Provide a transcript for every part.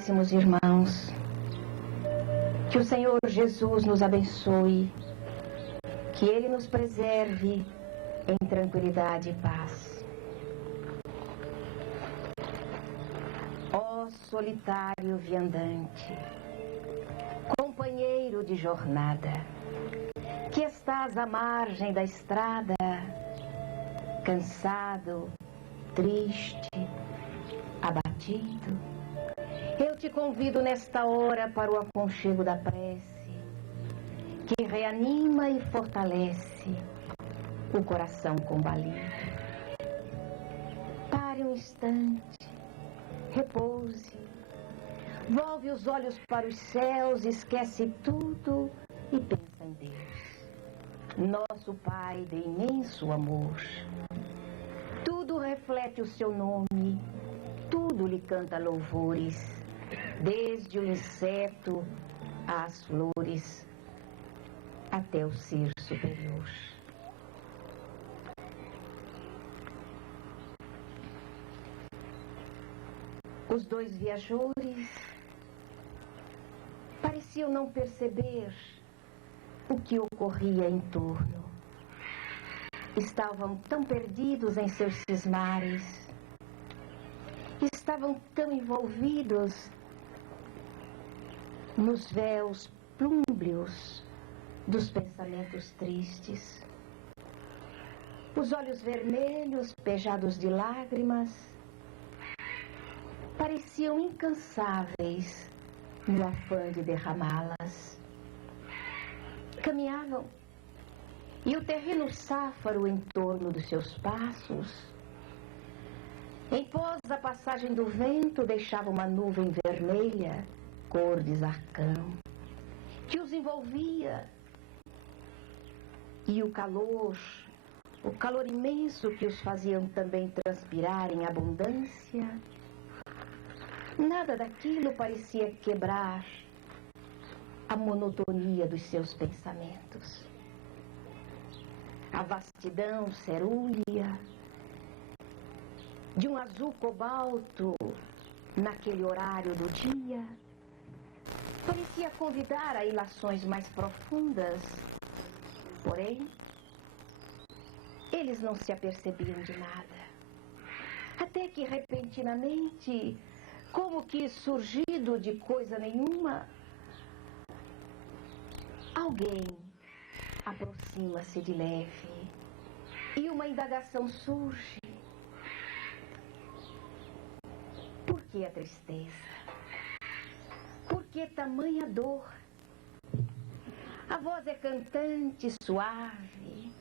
caríssimos irmãos, que o Senhor Jesus nos abençoe, que Ele nos preserve em tranquilidade e paz. Ó solitário viandante, companheiro de jornada, que estás à margem da estrada, cansado, triste, abatido, eu te convido nesta hora para o aconchego da prece, que reanima e fortalece o coração combalido. Pare um instante, repouse, volve os olhos para os céus, esquece tudo e pensa em Deus, nosso Pai de imenso amor. Tudo reflete o seu nome, tudo lhe canta louvores, desde o inseto às flores, até o ser superior. Os dois viajores pareciam não perceber o que ocorria em torno. Estavam tão perdidos em seus cismares, estavam tão envolvidos nos véus plúmbeos dos pensamentos tristes. Os olhos vermelhos, pejados de lágrimas, pareciam incansáveis no afã de derramá-las. Caminhavam, e o terreno sáfaro em torno dos seus passos, em pós a passagem do vento, deixava uma nuvem vermelha, cor de zarcão, que os envolvia. E o calor imenso que os faziam também transpirar em abundância, nada daquilo parecia quebrar a monotonia dos seus pensamentos. A vastidão cerúlea, de um azul cobalto naquele horário do dia, parecia convidar a ilações mais profundas. Porém, eles não se apercebiam de nada. Até que repentinamente, como que surgido de coisa nenhuma, alguém aproxima-se de leve e uma indagação surge. Por que a tristeza? Por que tamanha dor? A voz é cantante, suave,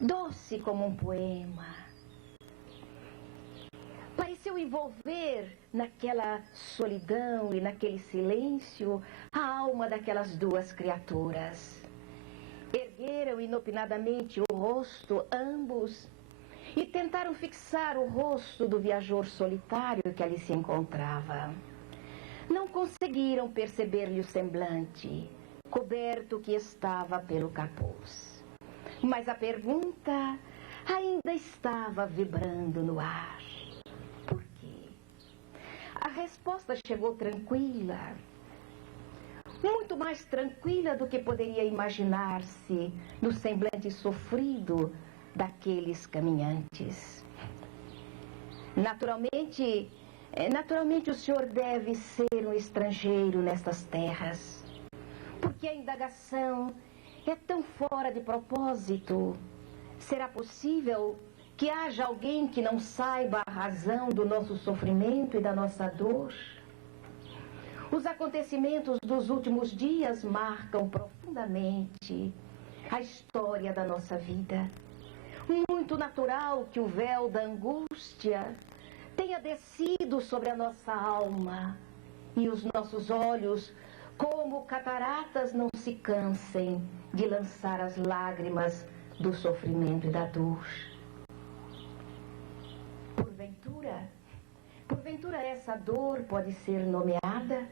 doce como um poema. Pareceu envolver naquela solidão e naquele silêncio a alma daquelas duas criaturas. Ergueram inopinadamente o rosto ambos e tentaram fixar o rosto do viajor solitário que ali se encontrava. Não conseguiram perceber-lhe o semblante, coberto que estava pelo capuz. Mas a pergunta ainda estava vibrando no ar. Por quê? A resposta chegou tranquila, muito mais tranquila do que poderia imaginar-se no semblante sofrido daqueles caminhantes. Naturalmente o senhor deve ser um estrangeiro nestas terras, porque a indagação é tão fora de propósito. Será possível que haja alguém que não saiba a razão do nosso sofrimento e da nossa dor? Os acontecimentos dos últimos dias marcam profundamente a história da nossa vida. Muito natural que o véu da angústia tenha descido sobre a nossa alma e os nossos olhos, como cataratas, não se cansem de lançar as lágrimas do sofrimento e da dor. Porventura essa dor pode ser nomeada?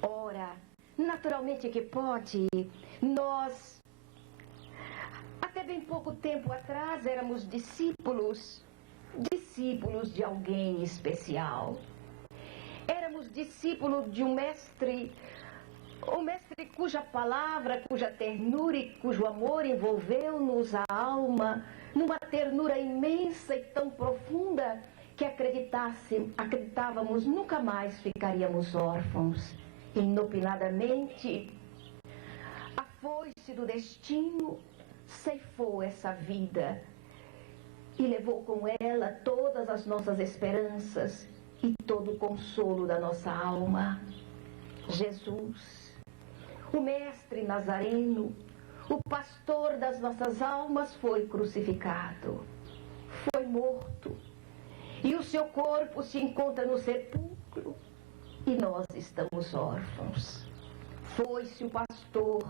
Ora, naturalmente que pode. Nós, até bem pouco tempo atrás, éramos discípulos de alguém especial. Éramos discípulos de um mestre cuja palavra, cuja ternura e cujo amor envolveu-nos a alma numa ternura imensa e tão profunda que acreditávamos nunca mais ficaríamos órfãos. Inopinadamente, a foice do destino ceifou essa vida e levou com ela todas as nossas esperanças e todo o consolo da nossa alma. Jesus, o mestre Nazareno, o pastor das nossas almas, foi crucificado, foi morto, e o seu corpo se encontra no sepulcro, e nós estamos órfãos. Foi-se o pastor,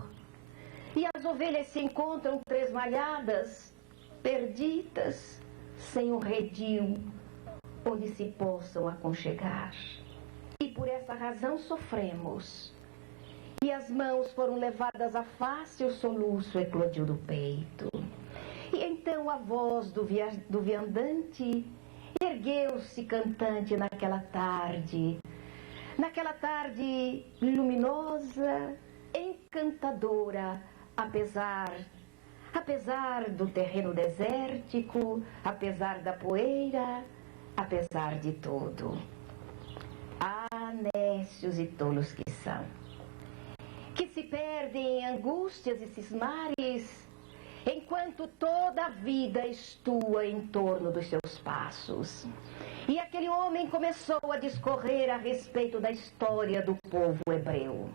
e as ovelhas se encontram tresmalhadas, perdidas, sem um redil onde se possam aconchegar. E por essa razão sofremos. E as mãos foram levadas à face, o soluço eclodiu do peito. E então a voz do viandante ergueu-se cantante naquela tarde luminosa, encantadora, apesar do terreno desértico, apesar da poeira, apesar de tudo. Ah, nécios e tolos que são, que se perdem em angústias e cismares, enquanto toda a vida estua em torno dos seus passos. E aquele homem começou a discorrer a respeito da história do povo hebreu.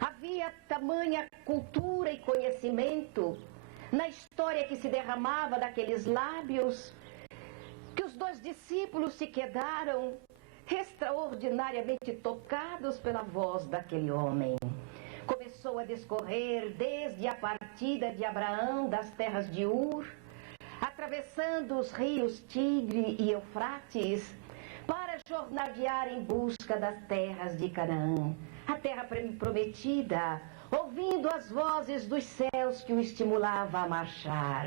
Havia tamanha cultura e conhecimento na história que se derramava daqueles lábios, que os dois discípulos se quedaram extraordinariamente tocados pela voz daquele homem. Começou a discorrer desde a partida de Abraão das terras de Ur, atravessando os rios Tigre e Eufrates, para jornadear em busca das terras de Canaã, a terra prometida, ouvindo as vozes dos céus que o estimulava a marchar.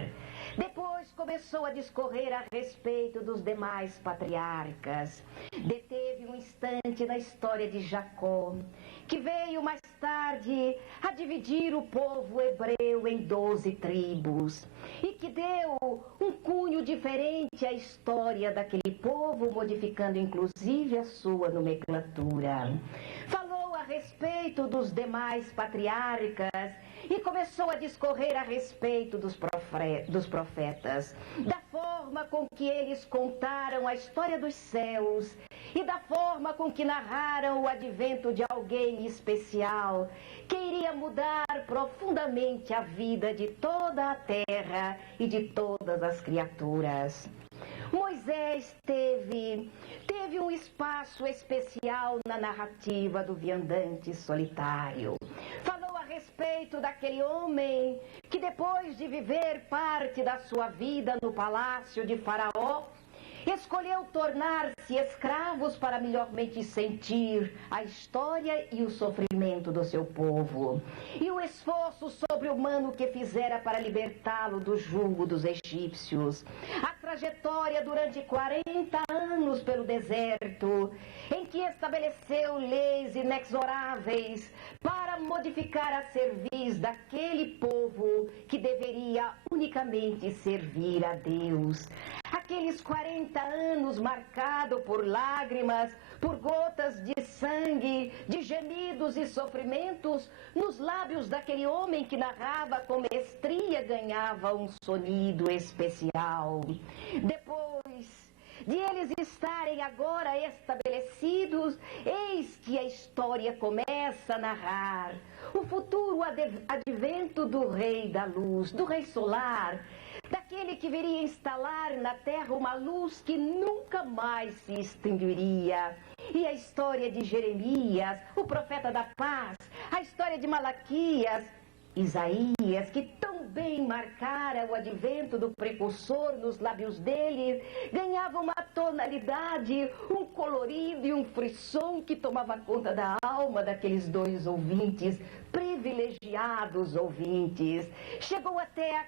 Depois começou a discorrer a respeito dos demais patriarcas. Deteve um instante na história de Jacó, que veio mais tarde a dividir o povo hebreu em 12 tribos, e que deu um cunho diferente à história daquele povo, modificando inclusive a sua nomenclatura. Falou a respeito dos demais patriarcas e começou a discorrer a respeito dos profetas, da forma com que eles contaram a história dos céus e da forma com que narraram o advento de alguém especial que iria mudar profundamente a vida de toda a terra e de todas as criaturas. Moisés teve um espaço especial na narrativa do viandante solitário. Falou a respeito daquele homem que, depois de viver parte da sua vida no palácio de Faraó, escolheu tornar-se escravos para melhormente sentir a história e o sofrimento do seu povo, e o esforço sobre-humano que fizera para libertá-lo do jugo dos egípcios. A trajetória durante 40 anos pelo deserto, em que estabeleceu leis inexoráveis para modificar a cerviz daquele povo que deveria unicamente servir a Deus. Aqueles 40 anos marcados por lágrimas, por gotas de sangue, de gemidos e sofrimentos, nos lábios daquele homem que narrava com mestria, ganhava um sonido especial. Depois de eles estarem agora estabelecidos, eis que a história começa a narrar o futuro advento do Rei da Luz, do Rei Solar, daquele que viria instalar na terra uma luz que nunca mais se extinguiria. E a história de Jeremias, o profeta da paz, a história de Malaquias, Isaías, que tão bem marcara o advento do precursor nos lábios dele, ganhava uma tonalidade, um colorido e um frisson que tomava conta da alma daqueles dois ouvintes, privilegiados ouvintes. Chegou até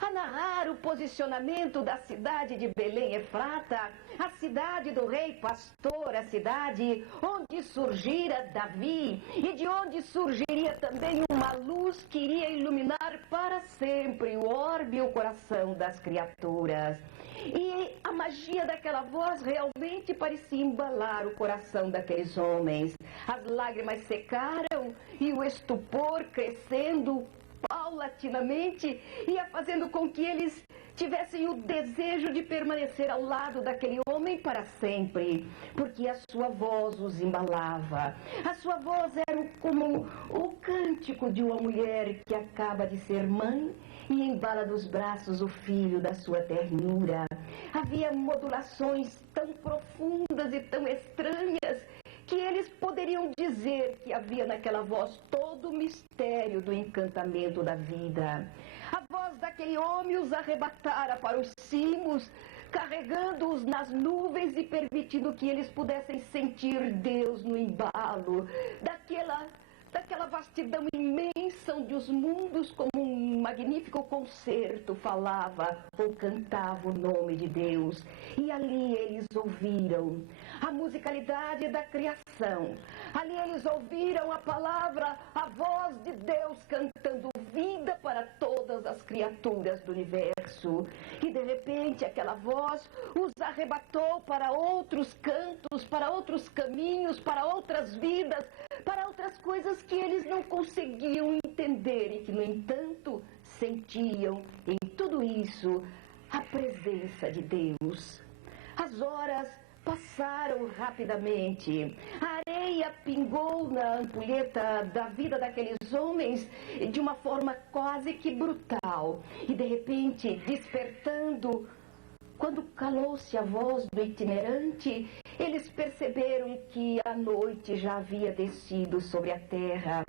a narrar o posicionamento da cidade de Belém Efrata, a cidade do rei pastor, a cidade onde surgira Davi e de onde surgiria também uma luz que iria iluminar para sempre o orbe e o coração das criaturas. E a magia daquela voz realmente parecia embalar o coração daqueles homens. As lágrimas secaram e o estupor, crescendo paulatinamente, ia fazendo com que eles tivessem o desejo de permanecer ao lado daquele homem para sempre, porque a sua voz os embalava. A sua voz era como o cântico de uma mulher que acaba de ser mãe e embala nos braços o filho da sua ternura. Havia modulações tão profundas e tão estranhas que eles poderiam dizer que havia naquela voz todo o mistério do encantamento da vida. A voz daquele homem os arrebatara para os cimos, carregando-os nas nuvens e permitindo que eles pudessem sentir Deus no embalo daquela vastidão imensa onde os mundos, como um magnífico concerto, falava ou cantava o nome de Deus. E ali eles ouviram a musicalidade da criação. Ali eles ouviram a palavra, a voz de Deus cantando vida para todas as criaturas do universo. E de repente aquela voz os arrebatou para outros cantos, para outros caminhos, para outras vidas, para outras coisas que eles não conseguiam entender e que, no entanto, sentiam em tudo isso a presença de Deus. As horas passaram rapidamente. A areia pingou na ampulheta da vida daqueles homens de uma forma quase que brutal. E, de repente, despertando, quando calou-se a voz do itinerante, eles perceberam que a noite já havia descido sobre a terra.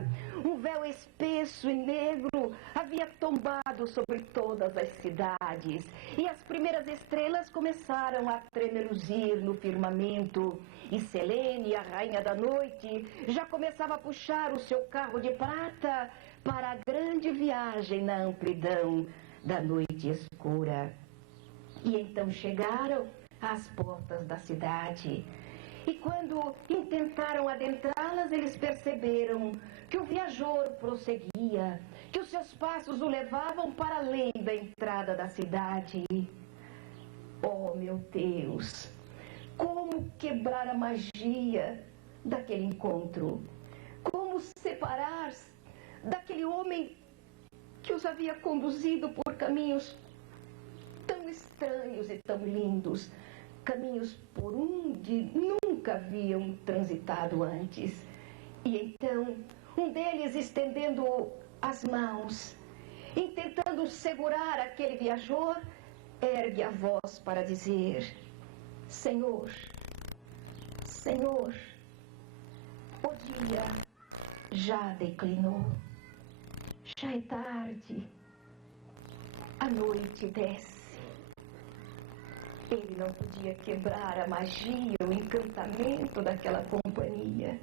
Um véu espesso e negro havia tombado sobre todas as cidades. E as primeiras estrelas começaram a tremeluzir no firmamento. E Selene, a rainha da noite, já começava a puxar o seu carro de prata para a grande viagem na amplidão da noite escura. E então chegaram às portas da cidade. E quando intentaram adentrá-las, eles perceberam que o viajor prosseguia, que os seus passos o levavam para além da entrada da cidade. Oh, meu Deus! Como quebrar a magia daquele encontro? Como separar-se daquele homem que os havia conduzido por caminhos tão estranhos e tão lindos, caminhos por onde nunca haviam transitado antes. E então, um deles, estendendo as mãos, intentando segurar aquele viajor, ergue a voz para dizer: Senhor, Senhor, o dia já declinou, já é tarde, a noite desce. Ele não podia quebrar a magia, o encantamento daquela companhia.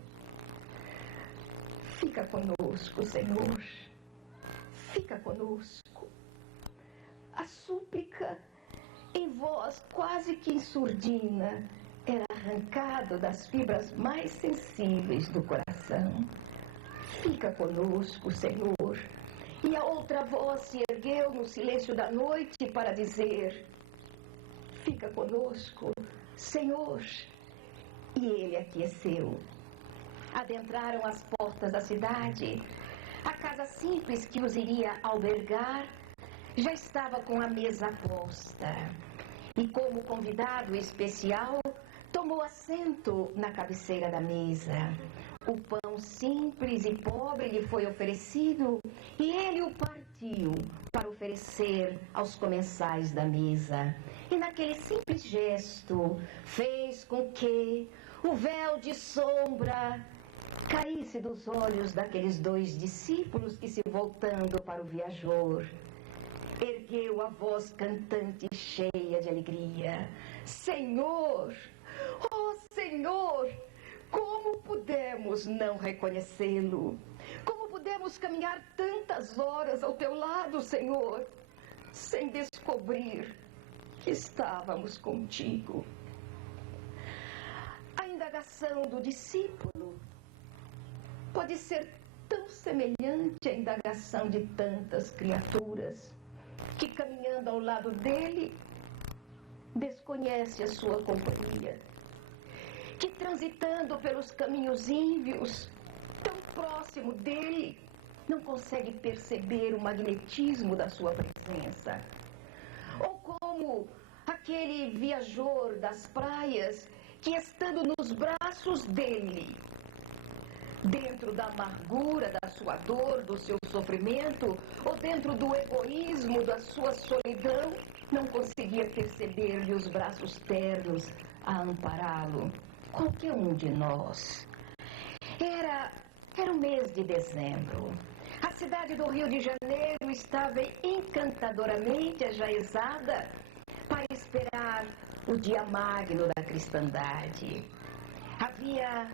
Fica conosco, Senhor. Fica conosco. A súplica, em voz quase que em surdina, era arrancado das fibras mais sensíveis do coração. Fica conosco, Senhor. E a outra voz se ergueu no silêncio da noite para dizer: fica conosco, Senhor. E ele aqueceu. Adentraram as portas da cidade. A casa simples que os iria albergar já estava com a mesa posta. E como convidado especial, tomou assento na cabeceira da mesa. O pão simples e pobre lhe foi oferecido e ele o partiu para oferecer aos comensais da mesa. E naquele simples gesto fez com que o véu de sombra caísse dos olhos daqueles dois discípulos que, se voltando para o viajor, ergueu a voz cantante cheia de alegria: Senhor, oh Senhor, como pudemos não reconhecê-lo? Como pudemos caminhar tantas horas ao teu lado, Senhor? sem descobrir que estávamos contigo. A indagação do discípulo pode ser tão semelhante à indagação de tantas criaturas que, caminhando ao lado dele, desconhece a sua companhia, que, transitando pelos caminhos ímpios, tão próximo dele, não consegue perceber o magnetismo da sua presença. Ou como aquele viajor das praias que, estando nos braços dele, dentro da amargura da sua dor, do seu sofrimento, ou dentro do egoísmo da sua solidão, não conseguia perceber-lhe os braços ternos a ampará-lo. Qualquer um de nós. Era o mês de dezembro. A cidade do Rio de Janeiro estava encantadoramente ajaezada para esperar o dia magno da cristandade. Havia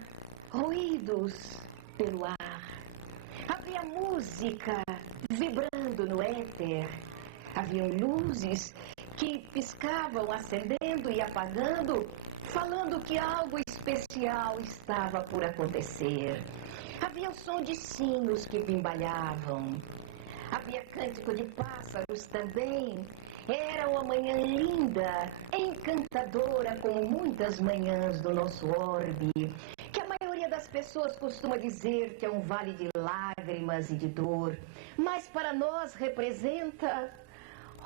ruídos pelo ar, havia música vibrando no éter, haviam luzes que piscavam, acendendo e apagando, falando que algo especial estava por acontecer. Havia o som de sinos que bimbalhavam, havia cântico de pássaros também. Era uma manhã linda, encantadora, como muitas manhãs do nosso orbe, que a maioria das pessoas costuma dizer que é um vale de lágrimas e de dor, mas para nós representa,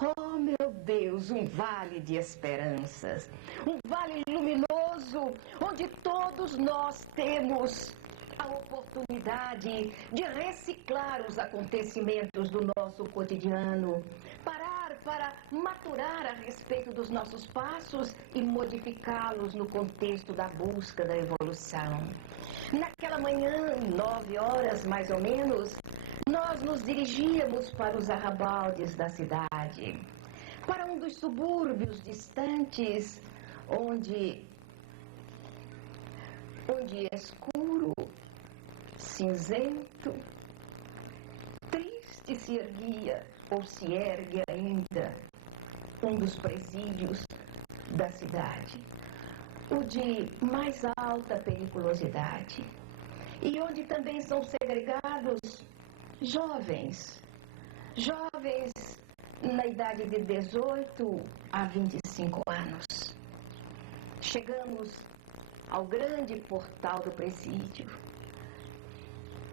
oh meu Deus, um vale de esperanças, um vale luminoso, onde todos nós temos a oportunidade de reciclar os acontecimentos do nosso cotidiano, parar para maturar a respeito dos nossos passos e modificá-los no contexto da busca da evolução. Naquela manhã, 9 horas mais ou menos, nós nos dirigíamos para os arrabaldes da cidade, para um dos subúrbios distantes, onde é escuro, cinzento, triste se erguia, ou se ergue ainda, um dos presídios da cidade, o de mais alta periculosidade, e onde também são segregados jovens na idade de 18 a 25 anos. Chegamos ao grande portal do presídio,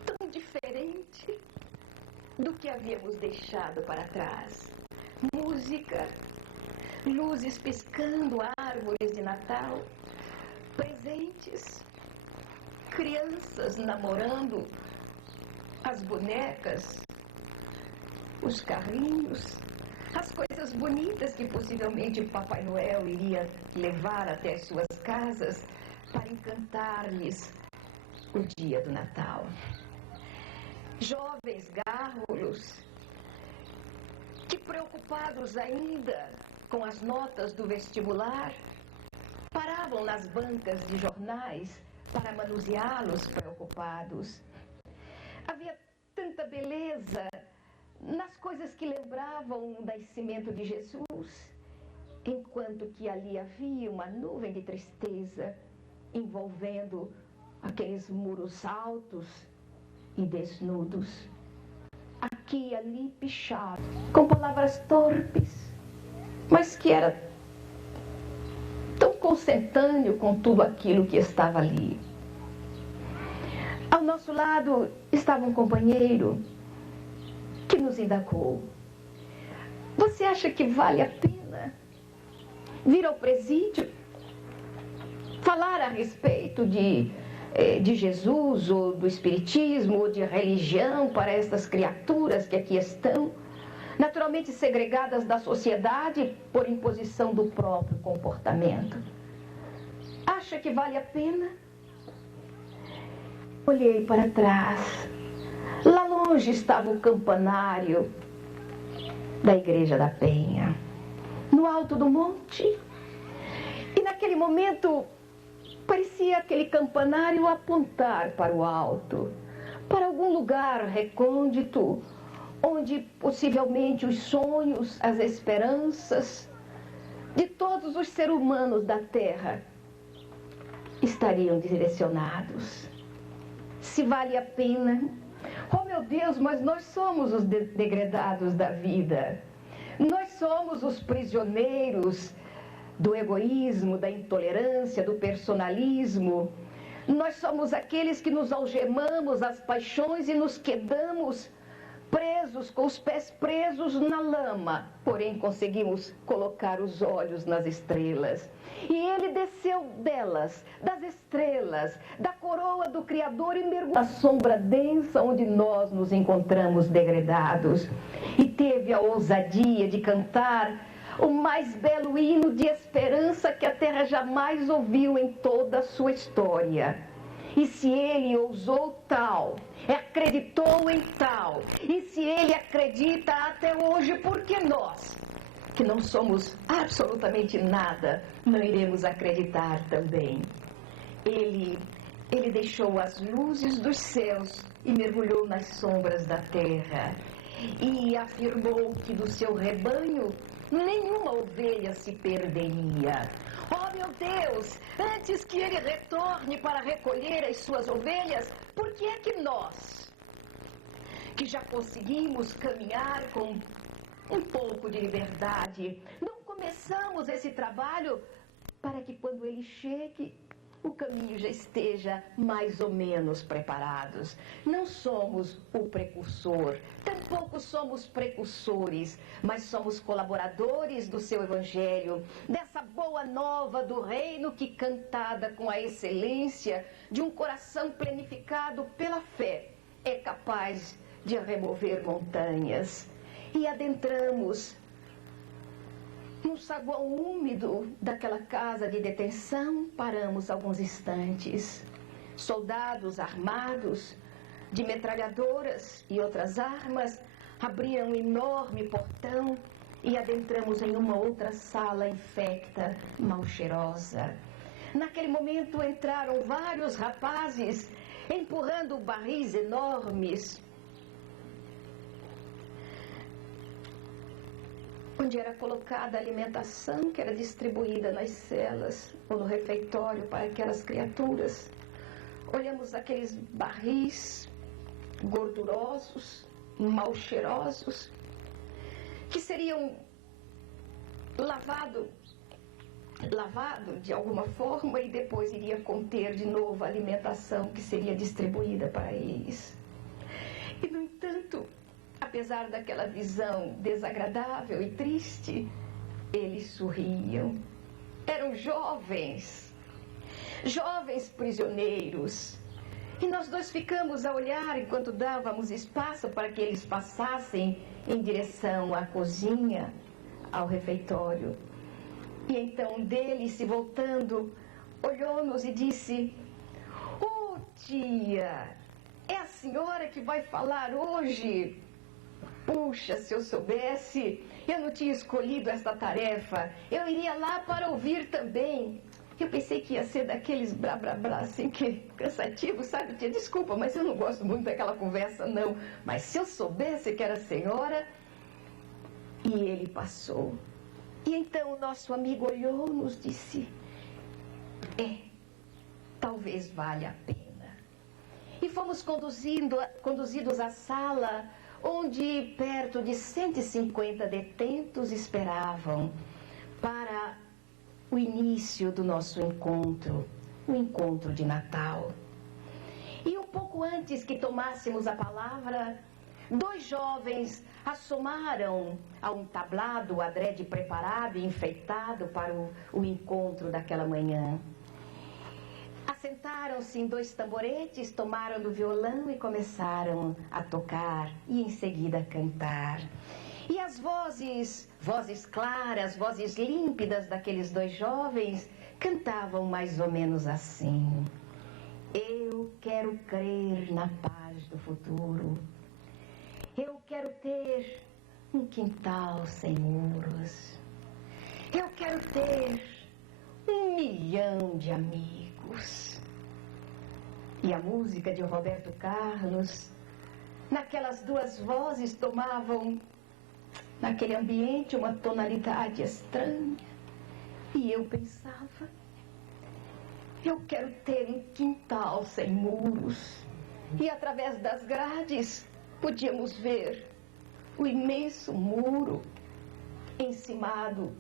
tão diferente do que havíamos deixado para trás. Música, luzes piscando, árvores de Natal, presentes, crianças namorando, as bonecas, os carrinhos, as coisas bonitas que possivelmente o Papai Noel iria levar até as suas casas para encantar-lhes o dia do Natal. Jovens gárrulos que, preocupados ainda com as notas do vestibular, paravam nas bancas de jornais para manuseá-los preocupados. Havia tanta beleza nas coisas que lembravam o nascimento de Jesus, enquanto que ali havia uma nuvem de tristeza envolvendo aqueles muros altos e desnudos, aqui e ali pichado, com palavras torpes, mas que era tão consentâneo com tudo aquilo que estava ali. Ao nosso lado estava um companheiro que nos indagou: você acha que vale a pena vir ao presídio, falar a respeito de Jesus, ou do espiritismo, ou de religião para estas criaturas que aqui estão, naturalmente segregadas da sociedade por imposição do próprio comportamento? Acha que vale a pena? Olhei para trás. Lá longe estava o campanário da Igreja da Penha, no alto do monte. E naquele momento parecia aquele campanário apontar para o alto, para algum lugar recôndito, onde possivelmente os sonhos, as esperanças de todos os seres humanos da Terra estariam direcionados. Se vale a pena. Oh, meu Deus, mas nós somos os degradados da vida. Nós somos os prisioneiros do egoísmo, da intolerância, do personalismo. Nós somos aqueles que nos algemamos às paixões e nos quedamos presos, com os pés presos na lama, porém conseguimos colocar os olhos nas estrelas. E ele desceu delas, das estrelas, da coroa do Criador e mergulhou na sombra densa onde nós nos encontramos degradados. E teve a ousadia de cantar o mais belo hino de esperança que a terra jamais ouviu em toda a sua história. E se ele ousou tal, acreditou em tal, e se ele acredita até hoje, por que nós, que não somos absolutamente nada, não iremos acreditar também? Ele deixou as luzes dos céus e mergulhou nas sombras da terra. E afirmou que do seu rebanho nenhuma ovelha se perderia. Oh, meu Deus, antes que ele retorne para recolher as suas ovelhas, por que é que nós, que já conseguimos caminhar com um pouco de liberdade, não começamos esse trabalho para que quando ele chegue, o caminho já esteja mais ou menos preparados? Não somos o precursor, tampouco somos precursores, mas somos colaboradores do seu evangelho, dessa boa nova do reino que, cantada com a excelência de um coração planificado pela fé, é capaz de remover montanhas. E adentramos no saguão úmido daquela casa de detenção, paramos alguns instantes. Soldados armados de metralhadoras e outras armas abriam um enorme portão e adentramos em uma outra sala infecta, mal cheirosa. Naquele momento entraram vários rapazes empurrando barris enormes, onde era colocada a alimentação que era distribuída nas celas ou no refeitório para aquelas criaturas. Olhamos aqueles barris gordurosos, mal cheirosos, que seriam lavado de alguma forma e depois iria conter de novo a alimentação que seria distribuída para eles. E, no entanto, apesar daquela visão desagradável e triste, eles sorriam. Eram jovens prisioneiros. E nós dois ficamos a olhar enquanto dávamos espaço para que eles passassem em direção à cozinha, ao refeitório. E então um deles, se voltando, olhou-nos e disse: "Oh, tia, é a senhora que vai falar hoje? Puxa, se eu soubesse, eu não tinha escolhido esta tarefa. Eu iria lá para ouvir também. Eu pensei que ia ser daqueles blá, blá, blá, assim, que cansativo, sabe, tia? Desculpa, mas eu não gosto muito daquela conversa, não. Mas se eu soubesse que era a senhora..." E ele passou. E então o nosso amigo olhou-nos e disse: talvez valha a pena. E fomos conduzidos à sala onde perto de 150 detentos esperavam para o início do nosso encontro, o encontro de Natal. E um pouco antes que tomássemos a palavra, 2 jovens assomaram a um tablado adrede preparado e enfeitado para o encontro daquela manhã. Assentaram-se em 2 tamboretes, tomaram do violão e começaram a tocar e em seguida a cantar. E as vozes claras, vozes límpidas daqueles 2 jovens cantavam mais ou menos assim: "Eu quero crer na paz do futuro. Eu quero ter um quintal sem muros. Eu quero ter 1 milhão de amigos." E a música de Roberto Carlos naquelas duas vozes tomavam, naquele ambiente, uma tonalidade estranha. E eu pensava, eu quero ter um quintal sem muros. E através das grades podíamos ver o imenso muro encimado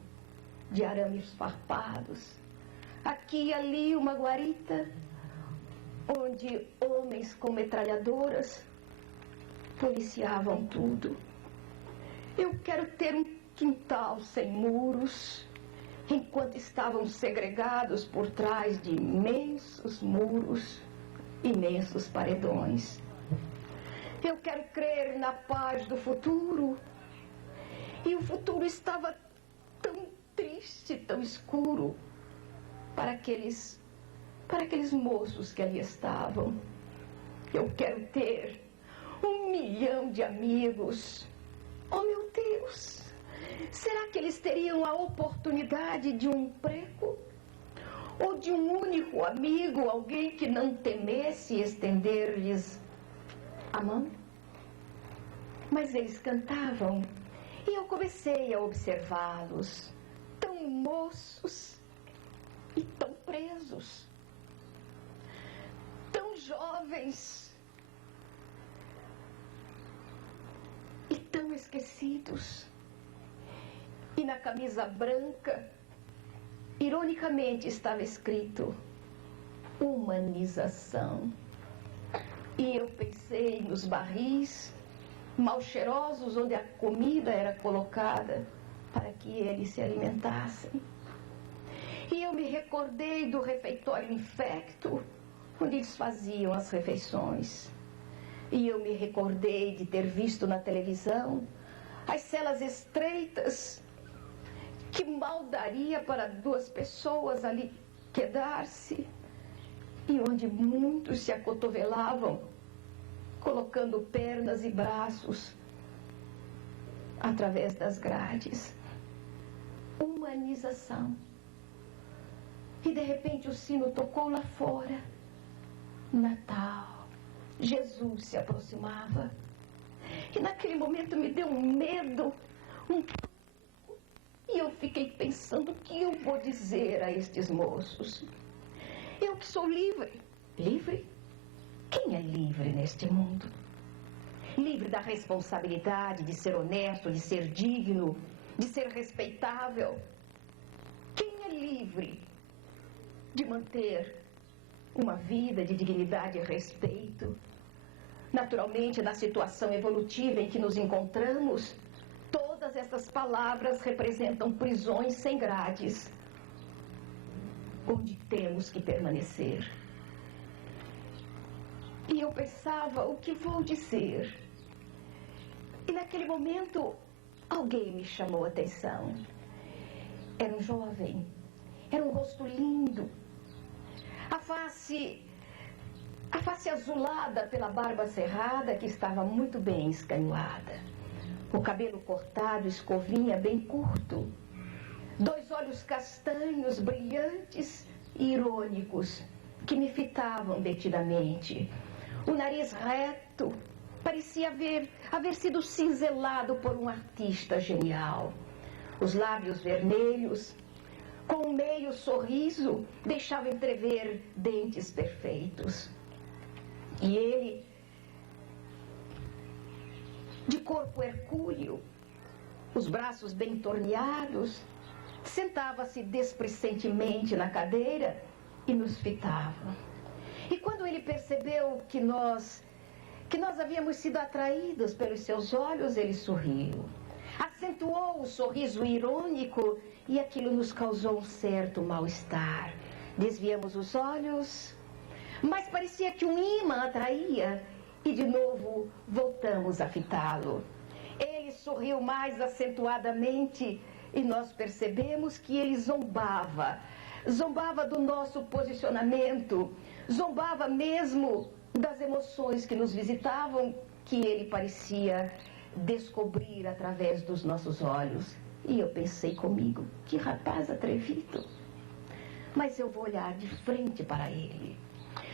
de arames farpados. Aqui e ali uma guarita, onde homens com metralhadoras policiavam tudo. Eu quero ter um quintal sem muros, enquanto estavam segregados por trás de imensos muros, imensos paredões. Eu quero crer na paz do futuro, e o futuro estava tão triste, tão escuro, para aqueles moços que ali estavam. Eu quero ter 1 milhão de amigos. Oh, meu Deus! Será que eles teriam a oportunidade de um emprego? Ou de um único amigo, alguém que não temesse estender-lhes a mão? Mas eles cantavam, e eu comecei a observá-los, tão moços e tão presos, tão jovens e tão esquecidos. E na camisa branca, ironicamente, estava escrito humanização. E eu pensei nos barris mal cheirosos onde a comida era colocada para que eles se alimentassem. E eu me recordei do refeitório infecto, onde eles faziam as refeições. E eu me recordei de ter visto na televisão as celas estreitas, que mal daria para 2 pessoas ali quedar-se, e onde muitos se acotovelavam, colocando pernas e braços através das grades. Humanização. E de repente o sino tocou lá fora. Natal. Jesus se aproximava. E naquele momento me deu um medo, e eu fiquei pensando, o que eu vou dizer a estes moços? Eu que sou livre. Livre? Quem é livre neste mundo? Livre da responsabilidade de ser honesto, de ser digno, de ser respeitável. Quem é livre de manter uma vida de dignidade e respeito? Naturalmente, na situação evolutiva em que nos encontramos, todas essas palavras representam prisões sem grades, onde temos que permanecer. E eu pensava, o que vou dizer? E naquele momento, alguém me chamou a atenção. Era um jovem, era um rosto lindo, a face azulada pela barba cerrada, que estava muito bem escanhoada. O cabelo cortado, escovinha, bem curto. 2 olhos castanhos, brilhantes e irônicos, que me fitavam detidamente. O nariz reto, parecia haver sido cinzelado por um artista genial. Os lábios vermelhos, com um meio sorriso, deixavam entrever dentes perfeitos. E ele, de corpo hercúleo, os braços bem torneados, sentava-se desprecentemente na cadeira e nos fitava. E quando ele percebeu que nós havíamos sido atraídos pelos seus olhos, ele sorriu. Acentuou o sorriso irônico e aquilo nos causou um certo mal-estar. Desviamos os olhos, mas parecia que um imã atraía e de novo voltamos a fitá-lo. Ele sorriu mais acentuadamente e nós percebemos que ele zombava do nosso posicionamento, zombava mesmo das emoções que nos visitavam, que ele parecia descobrir através dos nossos olhos. E eu pensei comigo, que rapaz atrevido. Mas eu vou olhar de frente para ele.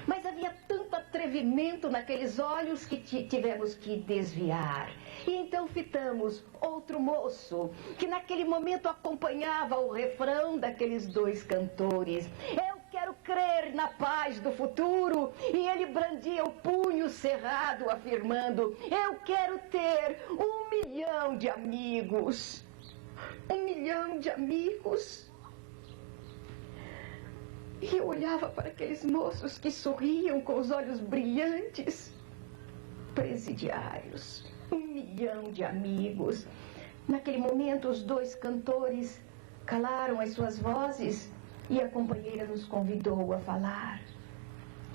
Mas havia tanta atrevimento naqueles olhos que tivemos que desviar. E então fitamos outro moço, que naquele momento acompanhava o refrão daqueles dois cantores. Eu quero crer na paz do futuro. E ele brandia o punho cerrado, afirmando: eu quero ter 1 milhão de amigos. 1 milhão de amigos. E eu olhava para aqueles moços que sorriam com os olhos brilhantes. Presidiários, 1 milhão de amigos. Naquele momento, os dois cantores calaram as suas vozes e a companheira nos convidou a falar.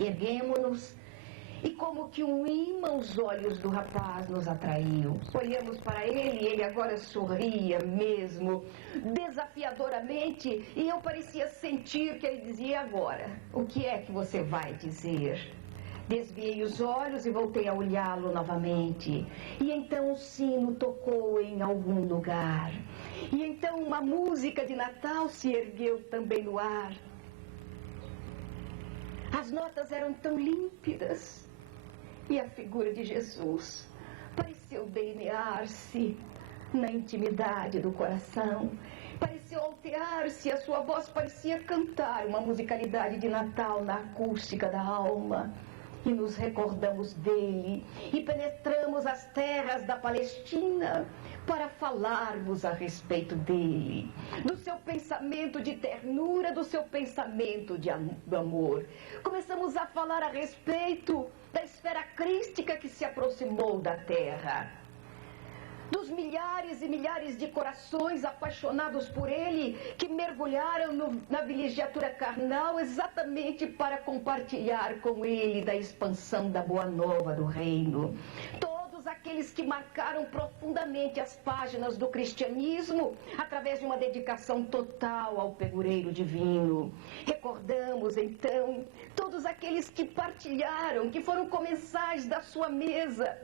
Erguemo-nos e, como que um imã, os olhos do rapaz nos atraiu. Olhamos para ele e ele agora sorria mesmo, desafiadoramente, e eu parecia sentir que ele dizia: agora, o que é que você vai dizer? Desviei os olhos e voltei a olhá-lo novamente. E então o sino tocou em algum lugar. E então uma música de Natal se ergueu também no ar. As notas eram tão límpidas. E a figura de Jesus pareceu delinear-se na intimidade do coração. Pareceu altear-se, a sua voz parecia cantar uma musicalidade de Natal na acústica da alma. E nos recordamos dele e penetramos as terras da Palestina para falar-vos a respeito dele, do seu pensamento de ternura, do seu pensamento de amor. Começamos a falar a respeito da esfera crística que se aproximou da terra, dos milhares e milhares de corações apaixonados por ele, que mergulharam na vilegiatura carnal exatamente para compartilhar com ele da expansão da boa nova do reino. Todos aqueles que marcaram profundamente as páginas do cristianismo através de uma dedicação total ao pegureiro divino. Recordamos então todos aqueles que partilharam, que foram comensais da sua mesa,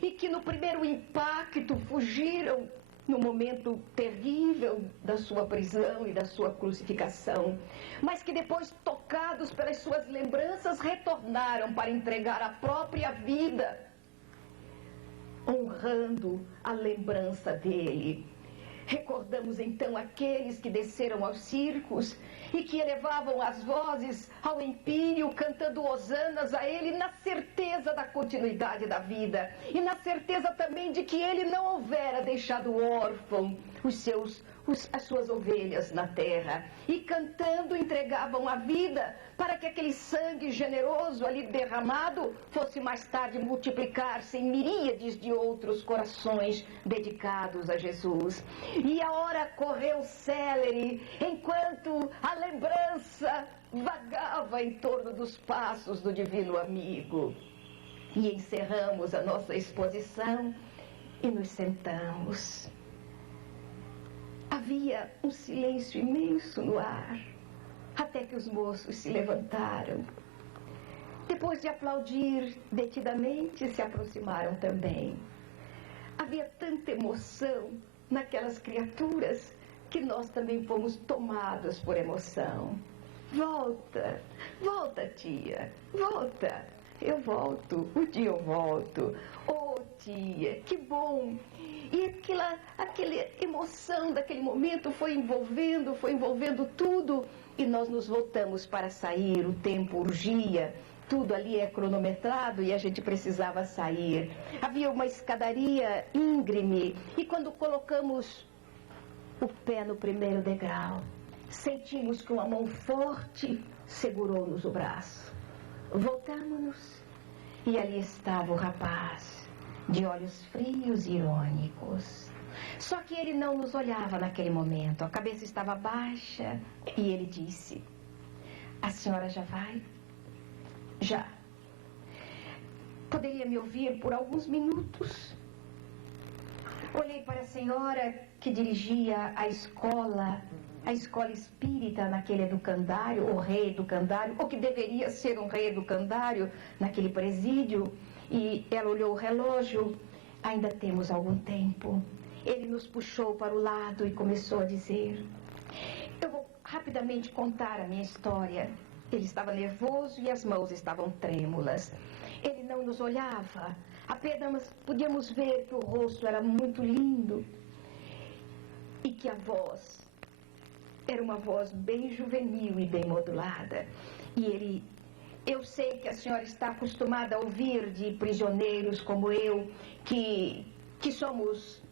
e que no primeiro impacto fugiram no momento terrível da sua prisão e da sua crucificação, mas que depois, tocados pelas suas lembranças, retornaram para entregar a própria vida, honrando a lembrança dele. Recordamos então aqueles que desceram aos circos e que elevavam as vozes ao empírio, cantando hosanas a ele, na certeza da continuidade da vida e na certeza também de que ele não houvera deixado órfão as suas ovelhas na terra. E cantando entregavam a vida para que aquele sangue generoso ali derramado fosse mais tarde multiplicar-se em miríades de outros corações dedicados a Jesus. E a hora correu célere, enquanto a lembrança vagava em torno dos passos do divino amigo. E encerramos a nossa exposição e nos sentamos. Havia um silêncio imenso no ar, até que os moços se levantaram. Depois de aplaudir detidamente, se aproximaram também. Havia tanta emoção naquelas criaturas que nós também fomos tomados por emoção. Volta, volta, tia, volta. Eu volto, um dia eu volto. Oh, tia, que bom. E aquela emoção daquele momento foi envolvendo tudo. E nós nos voltamos para sair, o tempo urgia, tudo ali é cronometrado e a gente precisava sair. Havia uma escadaria íngreme e quando colocamos o pé no primeiro degrau, sentimos que uma mão forte segurou-nos o braço. Voltamos-nos e ali estava o rapaz, de olhos frios e irônicos. Só que ele não nos olhava naquele momento, a cabeça estava baixa e ele disse: a senhora já vai? Já. Poderia me ouvir por alguns minutos? Olhei para a senhora que dirigia a escola espírita naquele educandário, ou reeducandário, ou que deveria ser um reeducandário naquele presídio, e ela olhou o relógio. Ainda temos algum tempo. Ele nos puxou para o lado e começou a dizer: eu vou rapidamente contar a minha história. Ele estava nervoso e as mãos estavam trêmulas. Ele não nos olhava. Apenas podíamos ver que o rosto era muito lindo e que a voz era uma voz bem juvenil e bem modulada. E ele: eu sei que a senhora está acostumada a ouvir de prisioneiros como eu que somos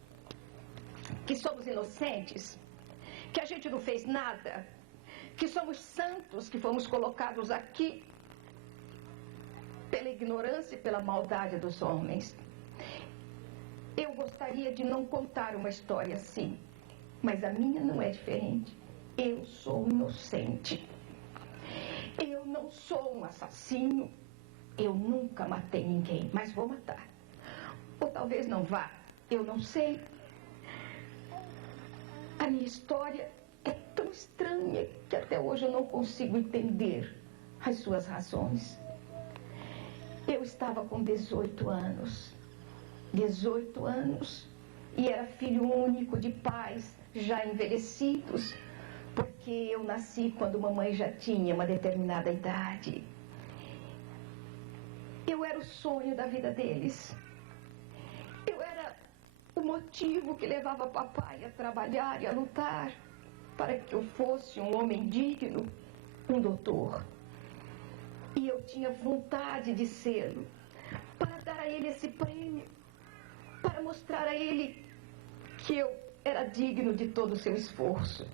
inocentes, que a gente não fez nada, que somos santos, que fomos colocados aqui pela ignorância e pela maldade dos homens. Eu gostaria de não contar uma história assim, mas a minha não é diferente. Eu sou inocente. Eu não sou um assassino. Eu nunca matei ninguém, mas vou matar. Ou talvez não vá, eu não sei. A minha história é tão estranha que até hoje eu não consigo entender as suas razões. Eu estava com 18 anos. 18 anos. E era filho único de pais já envelhecidos, porque eu nasci quando mamãe já tinha uma determinada idade. Eu era o sonho da vida deles. Eu era o motivo que levava papai a trabalhar e a lutar para que eu fosse um homem digno, um doutor. E eu tinha vontade de sê-lo, para dar a ele esse prêmio, para mostrar a ele que eu era digno de todo o seu esforço.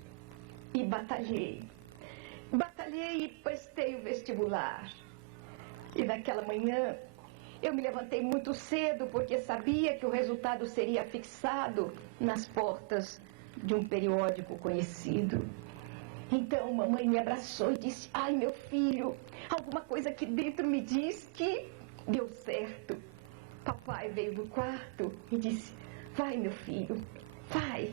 E batalhei. Batalhei e prestei o vestibular. E naquela manhã eu me levantei muito cedo, porque sabia que o resultado seria fixado nas portas de um periódico conhecido. Então mamãe me abraçou e disse: ai, meu filho, alguma coisa aqui dentro me diz que deu certo. Papai veio do quarto e disse: vai, meu filho, vai.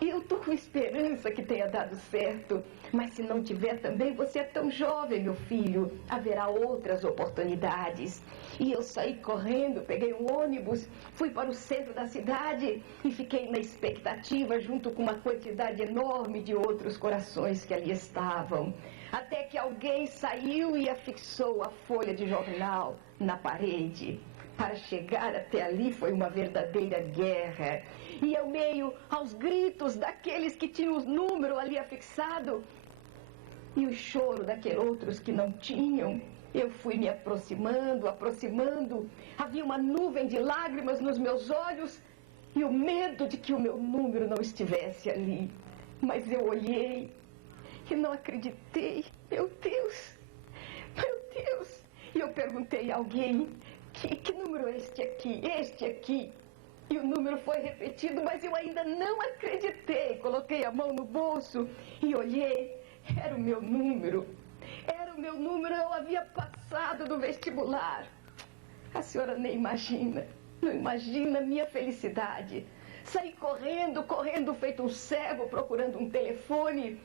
Eu estou com esperança que tenha dado certo, mas se não tiver também, você é tão jovem, meu filho, haverá outras oportunidades. E eu saí correndo, peguei um ônibus, fui para o centro da cidade e fiquei na expectativa junto com uma quantidade enorme de outros corações que ali estavam. Até que alguém saiu e afixou a folha de jornal na parede. Para chegar até ali foi uma verdadeira guerra. E ao meio aos gritos daqueles que tinham o número ali afixado e o choro daqueles outros que não tinham, eu fui me aproximando. Havia uma nuvem de lágrimas nos meus olhos e o medo de que o meu número não estivesse ali. Mas eu olhei e não acreditei. Meu Deus! E eu perguntei a alguém: que número é este aqui? Este aqui. E o número foi repetido, mas eu ainda não acreditei. Coloquei a mão no bolso e olhei. Era o meu número. Eu havia passado do vestibular. A senhora nem imagina. Não imagina a minha felicidade. Saí correndo feito um cego, procurando um telefone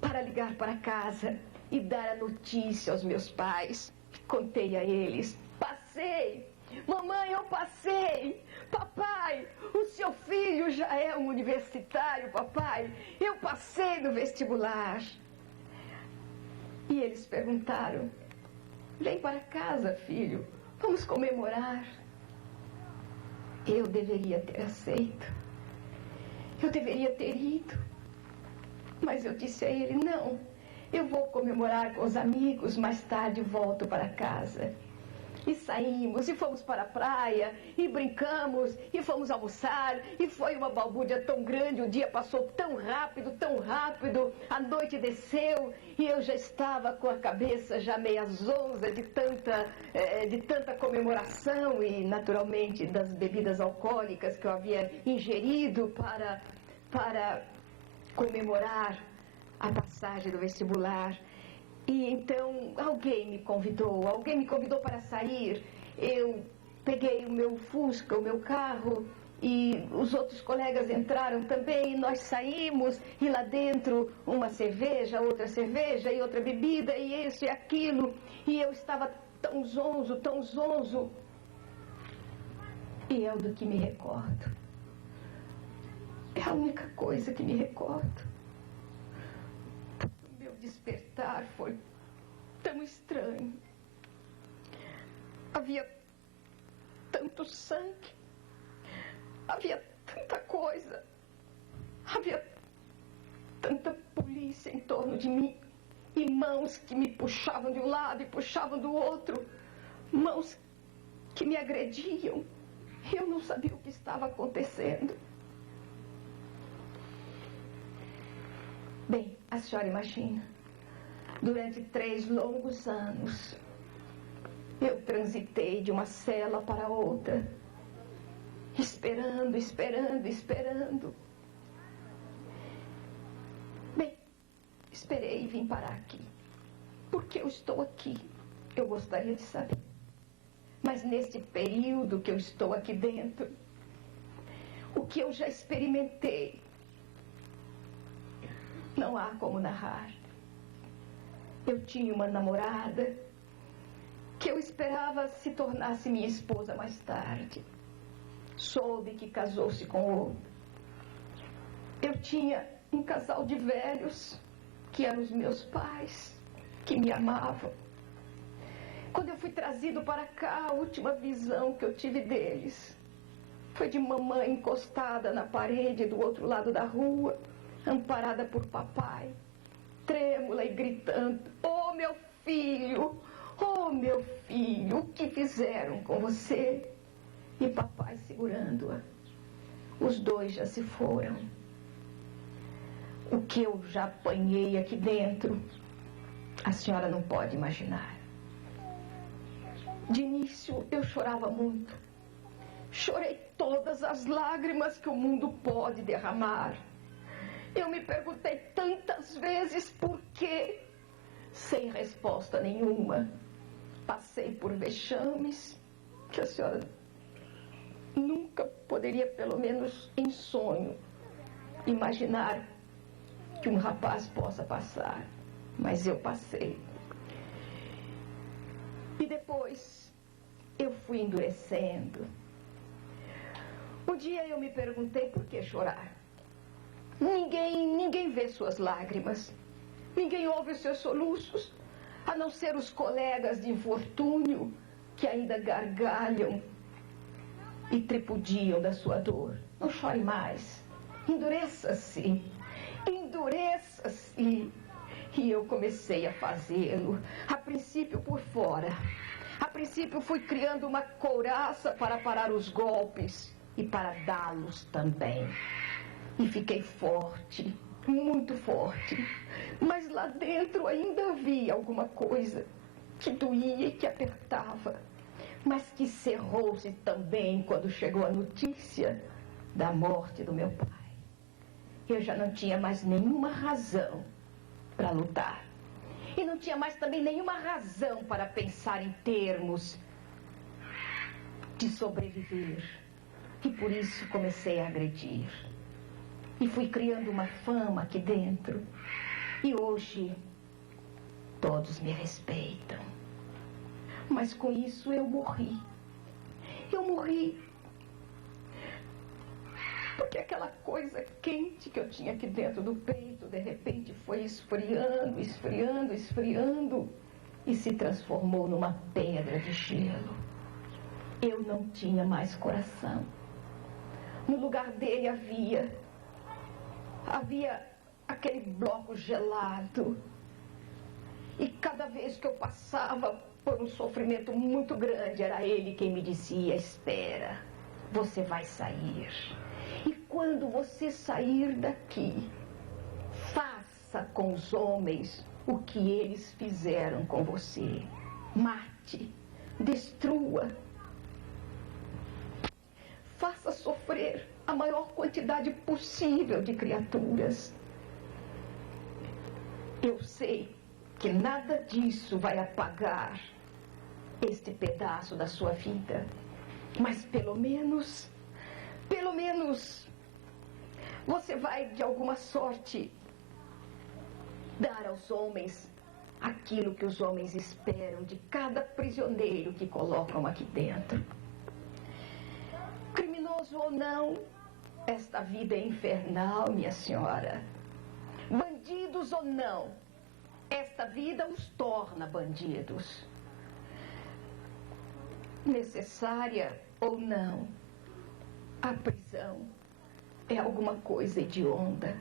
para ligar para casa e dar a notícia aos meus pais. Contei a eles: passei! Mamãe, eu passei! Papai, o seu filho já é um universitário, papai! Eu passei no vestibular! E eles perguntaram: vem para casa, filho, vamos comemorar. Eu deveria ter aceito. Eu deveria ter ido. Mas eu disse a ele: não, eu vou comemorar com os amigos, mais tarde volto para casa. E saímos, e fomos para a praia, e brincamos, e fomos almoçar, e foi uma balbúrdia tão grande, o dia passou tão rápido, a noite desceu, e eu já estava com a cabeça já meia zonza de tanta comemoração, e naturalmente das bebidas alcoólicas que eu havia ingerido para comemorar a passagem do vestibular. E então alguém me convidou para sair. Eu peguei o meu Fusca, o meu carro, e os outros colegas entraram também, e nós saímos, e lá dentro uma cerveja, outra cerveja, e outra bebida, e isso e aquilo, e eu estava tão zonzo, e é do que me recordo. É a única coisa que me recordo. despertar foi tão estranho. Havia tanto sangue, havia tanta coisa, havia tanta polícia em torno de mim, e mãos que me puxavam de um lado e puxavam do outro, mãos que me agrediam. Eu não sabia o que estava acontecendo. Bem, a senhora imagina, durante 3 longos anos, eu transitei de uma cela para outra, esperando, esperando, esperando. Bem, esperei e vim parar aqui. Por que eu estou aqui? Eu gostaria de saber. Mas nesse período que eu estou aqui dentro, o que eu já experimentei, não há como narrar. Eu tinha uma namorada que eu esperava se tornasse minha esposa mais tarde. Soube que casou-se com outro. Eu tinha um casal de velhos, que eram os meus pais, que me amavam. Quando eu fui trazido para cá, a última visão que eu tive deles foi de mamãe encostada na parede do outro lado da rua, amparada por papai, trêmula e gritando: "Oh, meu filho! Oh, meu filho, o que fizeram com você?" E papai segurando-a. Os dois já se foram. O que eu já apanhei aqui dentro, a senhora não pode imaginar. De início, eu chorava muito. Chorei todas as lágrimas que o mundo pode derramar. Eu me perguntei tantas vezes por quê, sem resposta nenhuma. Passei por vexames que a senhora nunca poderia, pelo menos em sonho, imaginar que um rapaz possa passar. Mas eu passei. E depois eu fui endurecendo. Um dia eu me perguntei por que chorar. Ninguém vê suas lágrimas. Ninguém ouve os seus soluços, a não ser os colegas de infortúnio que ainda gargalham e tripudiam da sua dor. Não chore mais. Endureça-se. Endureça-se. E eu comecei a fazê-lo, a princípio por fora. A princípio fui criando uma couraça para parar os golpes e para dá-los também. E fiquei forte, muito forte. Mas lá dentro ainda havia alguma coisa que doía e que apertava, mas que cerrou-se também quando chegou a notícia da morte do meu pai. Eu já não tinha mais nenhuma razão para lutar. E não tinha mais também nenhuma razão para pensar em termos de sobreviver. E por isso comecei a agredir. E fui criando uma fama aqui dentro. E hoje todos me respeitam. Mas com isso eu morri. Eu morri. Porque aquela coisa quente que eu tinha aqui dentro do peito, de repente foi esfriando, esfriando, esfriando, e se transformou numa pedra de gelo. Eu não tinha mais coração. No lugar dele havia aquele bloco gelado. E cada vez que eu passava por um sofrimento muito grande, era ele quem me dizia: espera, você vai sair. E quando você sair daqui, faça com os homens o que eles fizeram com você. Mate, destrua. Faça sofrer a maior quantidade possível de criaturas. Eu sei que nada disso vai apagar este pedaço da sua vida. Mas pelo menos, você vai de alguma sorte dar aos homens aquilo que os homens esperam de cada prisioneiro que colocam aqui dentro. Criminoso ou não, esta vida é infernal, minha senhora. Bandidos ou não, Esta vida os torna bandidos. Necessária ou não, a prisão é alguma coisa hedionda.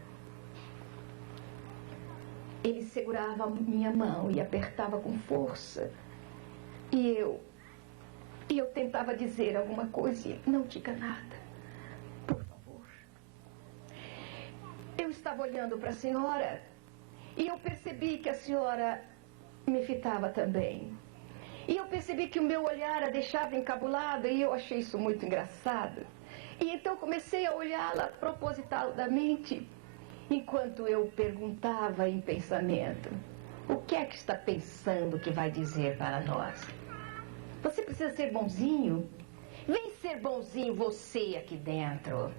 Ele segurava a minha mão e apertava com força. E eu tentava dizer alguma coisa e não diga nada. Por favor. Eu estava olhando para a senhora e eu percebi que a senhora me fitava também. E eu percebi que o meu olhar a deixava encabulada e eu achei isso muito engraçado. E então comecei a olhá-la propositadamente, enquanto eu perguntava em pensamento: o que é que está pensando que vai dizer para nós? Você precisa ser bonzinho? Vem ser bonzinho você aqui dentro.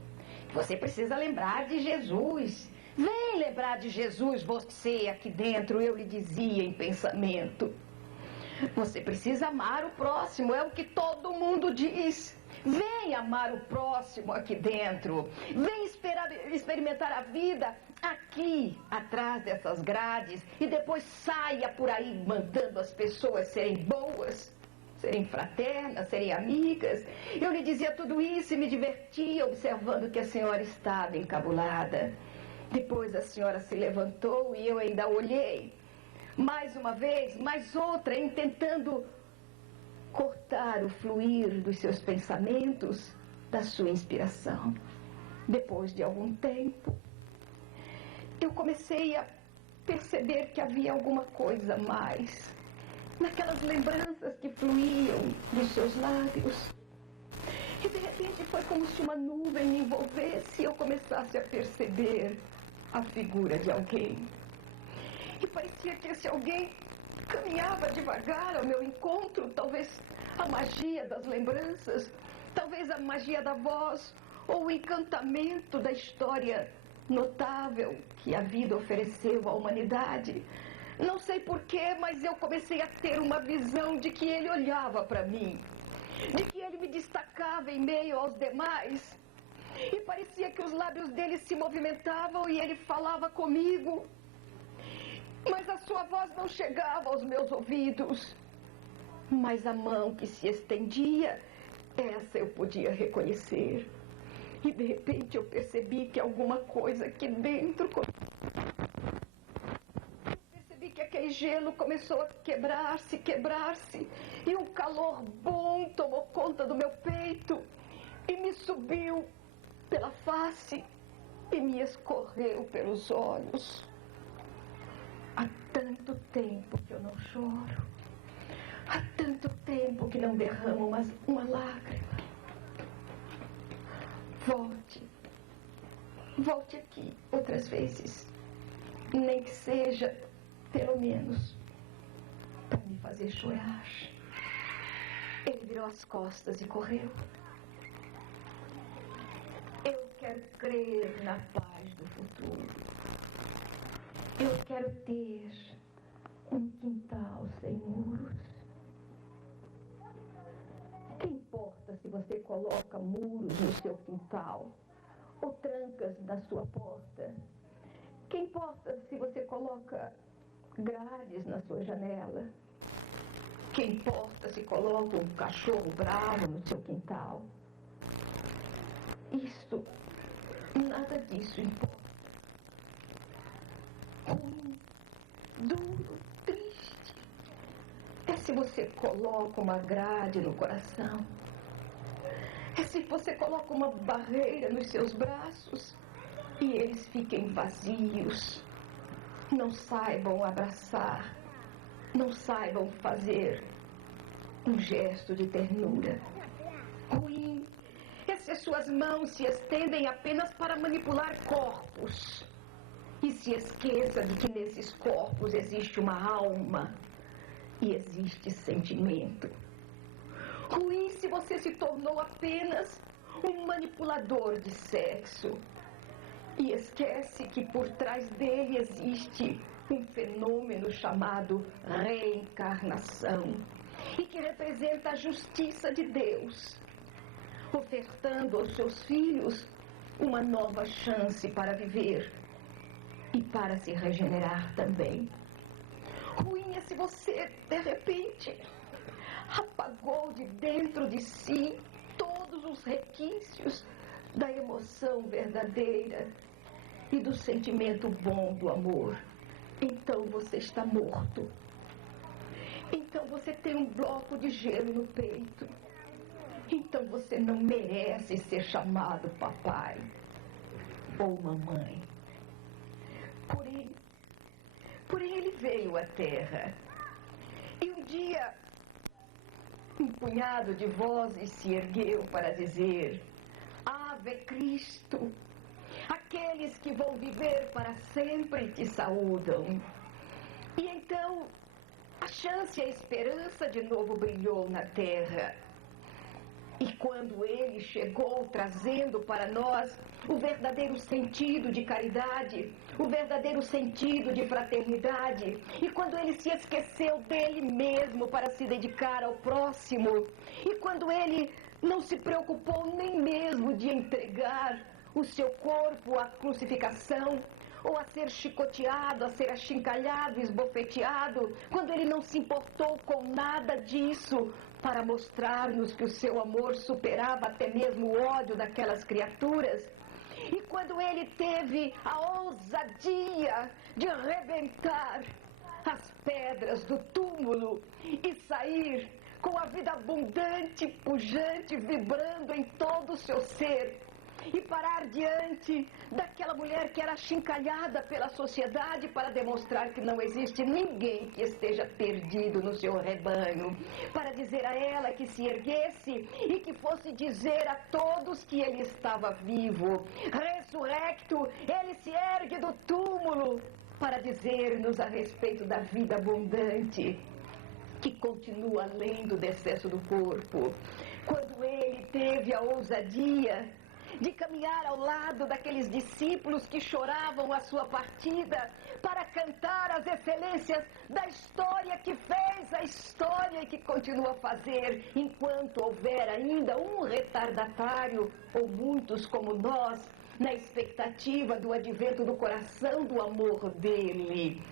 Você precisa lembrar de Jesus. Vem lembrar de Jesus você aqui dentro, eu lhe dizia em pensamento. Você precisa amar o próximo, é o que todo mundo diz. Vem amar o próximo aqui dentro. Vem experimentar a vida aqui, atrás dessas grades. E depois saia por aí mandando as pessoas serem boas, serem fraternas, serem amigas. Eu lhe dizia tudo isso e me divertia observando que a senhora estava encabulada. Depois a senhora se levantou e eu ainda olhei. Mais uma vez, mais outra, em tentando cortar o fluir dos seus pensamentos, da sua inspiração. Depois de algum tempo, eu comecei a perceber que havia alguma coisa a mais naquelas lembranças que fluíam dos seus lábios. E de repente foi como se uma nuvem me envolvesse e eu começasse a perceber a figura de alguém. E parecia que esse alguém caminhava devagar ao meu encontro, talvez a magia das lembranças, talvez a magia da voz, ou o encantamento da história notável que a vida ofereceu à humanidade. Não sei porquê, mas eu comecei a ter uma visão de que ele olhava para mim, de que ele me destacava em meio aos demais. E parecia que os lábios dele se movimentavam e ele falava comigo. Mas a sua voz não chegava aos meus ouvidos. Mas a mão que se estendia, essa eu podia reconhecer. E de repente eu percebi que alguma coisa aqui dentro... Percebi que aquele gelo começou a quebrar-se, quebrar-se. E um calor bom tomou conta do meu peito. E me subiu pela face e me escorreu pelos olhos. Há tanto tempo que eu não choro. Há tanto tempo que não derramo uma lágrima. Volte aqui outras vezes. Nem que seja, pelo menos, para me fazer chorar. Ele virou as costas e correu. Eu quero crer na paz do futuro. Eu quero ter um quintal sem muros. Que importa se você coloca muros no seu quintal ou trancas na sua porta? Que importa se você coloca grades na sua janela? Que importa se coloca um cachorro bravo no seu quintal? Nada disso importa. Ruim, duro, triste. É se você coloca uma grade no coração. É se você coloca uma barreira nos seus braços e eles fiquem vazios. Não saibam abraçar. Não saibam fazer um gesto de ternura. Ruim é se as suas mãos se estendem apenas para manipular corpos. E se esqueça de que nesses corpos existe uma alma e existe sentimento. Ruim se você se tornou apenas um manipulador de sexo. E esquece que por trás dele existe um fenômeno chamado reencarnação. E que representa a justiça de Deus, ofertando aos seus filhos uma nova chance para viver. E para se regenerar também. Imagine se você, de repente, apagou de dentro de si todos os requisitos da emoção verdadeira e do sentimento bom do amor. Então você está morto. Então você tem um bloco de gelo no peito. Então você não merece ser chamado papai ou mamãe. Porém ele veio à Terra. E um dia, um punhado de vozes se ergueu para dizer: Ave Cristo, aqueles que vão viver para sempre te saúdam. E então, a chance e a esperança de novo brilhou na Terra. E quando ele chegou trazendo para nós o verdadeiro sentido de caridade, o verdadeiro sentido de fraternidade, e quando ele se esqueceu dele mesmo para se dedicar ao próximo, e quando ele não se preocupou nem mesmo de entregar o seu corpo à crucificação, ou a ser chicoteado, a ser achincalhado, esbofeteado, quando ele não se importou com nada disso, para mostrar-nos que o seu amor superava até mesmo o ódio daquelas criaturas. E quando ele teve a ousadia de arrebentar as pedras do túmulo e sair com a vida abundante, pujante, vibrando em todo o seu ser, e parar diante daquela mulher que era achincalhada pela sociedade para demonstrar que não existe ninguém que esteja perdido no seu rebanho, para dizer a ela que se erguesse e que fosse dizer a todos que ele estava vivo. Ressurrecto, ele se ergue do túmulo para dizer-nos a respeito da vida abundante que continua além do decesso do corpo. Quando ele teve a ousadia de caminhar ao lado daqueles discípulos que choravam a sua partida, para cantar as excelências da história que fez a história e que continua a fazer, enquanto houver ainda um retardatário, ou muitos como nós, na expectativa do advento do coração do amor dele.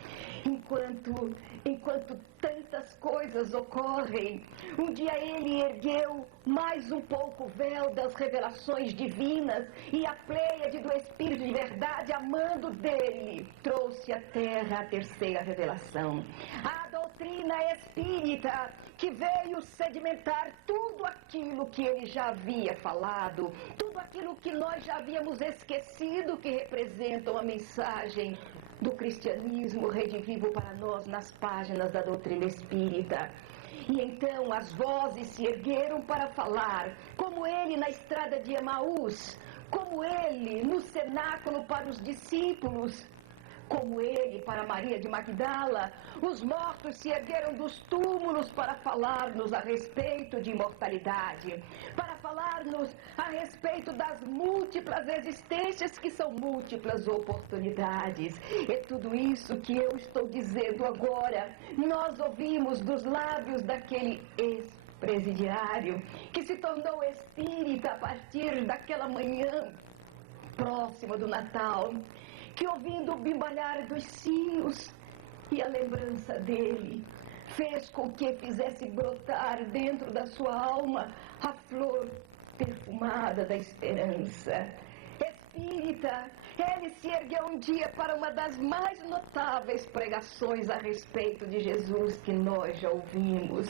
Enquanto tantas coisas ocorrem, um dia ele ergueu mais um pouco o véu das revelações divinas e a pleiade do Espírito de verdade, amando dele, trouxe à terra a terceira revelação. A doutrina espírita, que veio sedimentar tudo aquilo que ele já havia falado, tudo aquilo que nós já havíamos esquecido, que representam a mensagem do cristianismo redivivo para nós nas páginas da doutrina espírita. E então as vozes se ergueram para falar, como ele na estrada de Emaús, como ele no cenáculo para os discípulos, como ele para Maria de Magdala. Os mortos se ergueram dos túmulos para falar-nos a respeito de imortalidade, para falar-nos a respeito das múltiplas existências que são múltiplas oportunidades. É tudo isso que eu estou dizendo agora. Nós ouvimos dos lábios daquele ex-presidiário que se tornou espírita a partir daquela manhã próxima do Natal, que ouvindo o bimbalhar dos sinos e a lembrança dele, fez com que fizesse brotar dentro da sua alma a flor perfumada da esperança. Espírita, ele se ergueu um dia para uma das mais notáveis pregações a respeito de Jesus que nós já ouvimos,